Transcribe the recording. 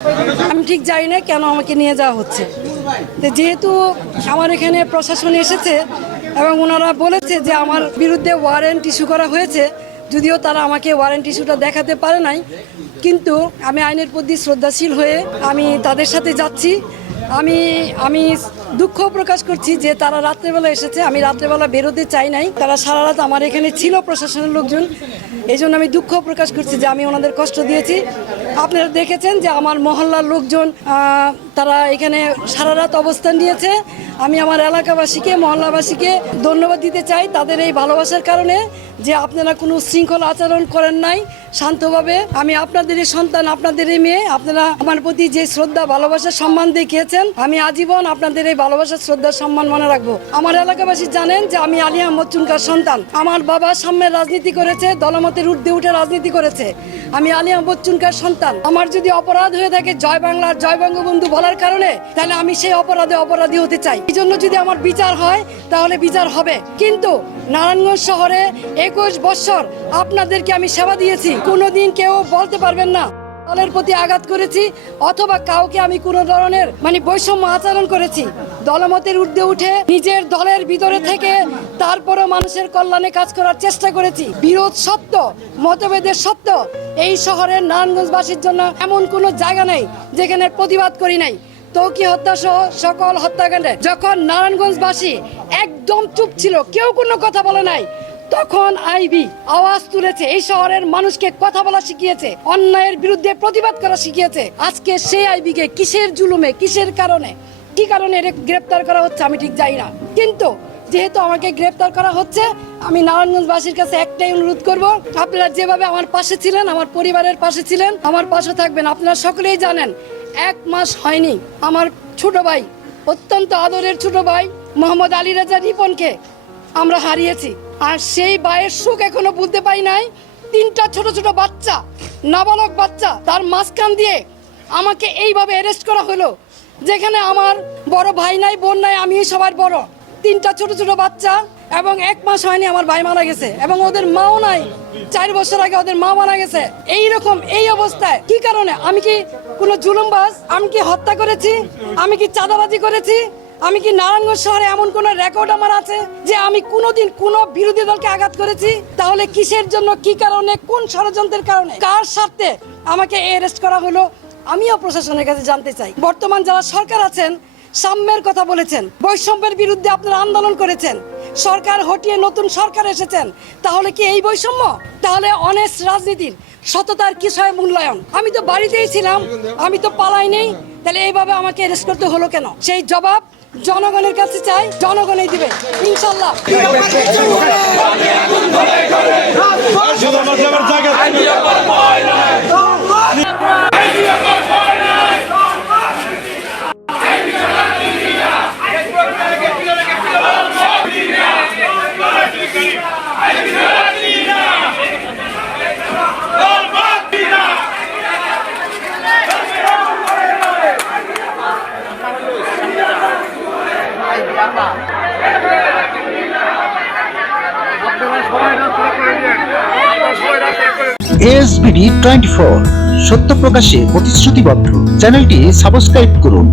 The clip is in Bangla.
আমি ঠিক জানি না কেন আমাকে নিয়ে যাওয়া হচ্ছে। যেহেতু আমার এখানে প্রশাসন এসেছে এবং ওনারা বলেছে যে আমার বিরুদ্ধে ওয়ারেন্ট ইস্যু করা হয়েছে, যদিও তারা আমাকে ওয়ারেন্ট ইস্যুটা দেখাতে পারে নাই, কিন্তু আমি আইনের প্রতি শ্রদ্ধাশীল হয়ে আমি তাদের সাথে যাচ্ছি। আমি দুঃখ প্রকাশ করছি যে তারা রাত্রেবেলা এসেছে, আমি রাত্রেবেলা বেরোতে চাই নাই, তারা সারা রাত আমার এখানে ছিল প্রশাসনের লোকজন। এই জন্য আমি দুঃখ প্রকাশ করছি যে আমি ওনাদের কষ্ট দিয়েছি। আপনারা দেখেছেন যে আমার মহল্লার লোকজন তারা এখানে সারা রাত অবস্থান নিয়েছে। আমি আমার এলাকাবাসীকে, মহল্লাবাসীকে ধন্যবাদ দিতে চাই তাদের এই ভালোবাসার কারণে, যে আপনারা কোনো শৃঙ্খলা আচরণ করেন নাই, শান্তভাবে। আমি আপনাদেরই সন্তান, আপনাদেরই মেয়ে, আপনারা আমার প্রতি যে শ্রদ্ধা, ভালোবাসা, সম্মান দেখিয়েছেন, আমি আজীবন আপনাদের এই ভালোবাসা, শ্রদ্ধা, সম্মান মনে রাখবো। আমার এলাকাবাসী জানেন যে আমি আলী আহমদ চুনকার সন্তান। আমার বাবা সাম্যের রাজনীতি করেছে, দলমতের ঊর্ধ্বে উঠে রাজনীতি করেছে। আমি আলী আহমদ চুনকার সন্তান। আমার যদি অপরাধ হয়ে থাকে জয় বাংলার, জয় বঙ্গবন্ধু বলার কারণে, তাহলে আমি সেই অপরাধী হতে চাই। এই জন্য যদি আমার বিচার হয় তাহলে বিচার হবে। কিন্তু নারায়ণগঞ্জ শহরে 21 বছর আপনাদেরকে আমি সেবা দিয়েছি, কোনোদিন কেউ বলতে পারবেন না দলের প্রতি আঘাত করেছি অথবা কাউকে আমি কোনো ধরনের বৈষম্য আচরণ করেছি। দলমতের ঊর্ধ্বে উঠে নিজের দলের ভিতরে থেকে তারপরও মানুষের কল্যাণে কাজ করার চেষ্টা করেছি। বিরোধ সত্য, মতভেদের সত্য। এই শহরের নারায়ণগঞ্জবাসীর জন্য এমন কোনো জায়গা নেই যেখানে প্রতিবাদ করি নাই। তৌকি হত্যা সহ সকল হত্যাকাণ্ডে যখন নারায়ণগঞ্জবাসী একদম চুপ ছিল, কেউ কোনো কথা বলে নাই, তখন আইবি আওয়াজ তুলেছে, এই শহরের মানুষকে কথা বলা শিখিয়েছে, অন্যায়ের বিরুদ্ধে প্রতিবাদ করা শিখিয়েছে। আজকে সেই আইবিকে কিসের জুলুমে, কিসের কারণে, কি কারণে গ্রেপ্তার করা হচ্ছে আমি ঠিক জানি না। কিন্তু যেহেতু আমাকে গ্রেপ্তার করা হচ্ছে, আমি নারায়ণগঞ্জবাসীর কাছে একটাই অনুরোধ করব, আপনারা যেভাবে আমার পাশে ছিলেন, আমার পরিবারের পাশে ছিলেন, আমার পাশে থাকবেন। আপনারা সকলেই জানেন 1 মাস হয়নি আমার ছোট ভাই, অত্যন্ত আদরের ছোট ভাই মোহাম্মদ আলী রাজা রিপনকে আমরা হারিয়েছি। আর সেই ভাইয়ের সুখ এখনো ভুলতে পাই নাই। 3টা ছোট ছোট বাচ্চা, নাবালক বাচ্চা, তার মাঝখান দিয়ে আমাকে এইভাবে অ্যারেস্ট করা হলো, যেখানে আমার বড় ভাই নাই, বোন নাই, আমি সবার বড়। 3টা ছোট ছোট বাচ্চা, এবং 1 মাস হয়নি আমার ভাই মারা গেছে, এবং ওদের মাও নাই। 4 বছর আগে ওদের মা মারা গেছে। এই অবস্থায় কি কারণে? আমি কি কোনো জুলুমবাজ? আমি কি হত্যা করেছি? আমি কি চাঁদাবাজি করেছি? আমি কি নারায়ণগঞ্জ শহরে এমন কোন রেকর্ড আমার আছে যে আমি কোনোদিন কোনো বিরোধী দলকে আঘাত করেছি? তাহলে কিসের জন্য, কি কারণে, কোন ষড়যন্ত্রের কারণে, কার স্বার্থে আমাকে অ্যারেস্ট করা হলো? আমিও প্রশাসনের কাছে জানতে চাই। বর্তমান যারা সরকার আছেন, সাম্যের কথা বলেছেন, বৈষম্যের বিরুদ্ধে আপনারা আন্দোলন করেছেন, সরকার হটিয়ে নতুন সরকার এসেছেন, তাহলে কি এই বৈষম্য? তাহলে অনেস্ট রাজনীতির, সততার কিসের মূল্যায়ন? আমি তো বাড়িতেই ছিলাম, আমি তো পালাই নেই, তাহলে এইভাবে আমাকে অ্যারেস্ট করতে হলো কেন? সেই জবাব জনগণের কাছে চাই, জনগণই দিবে ইনশাল্লাহ। ASBD 24 সত্য প্রকাশে প্রতিশ্রুতিবদ্ধ। চ্যানেলটি সাবস্ক্রাইব করুন।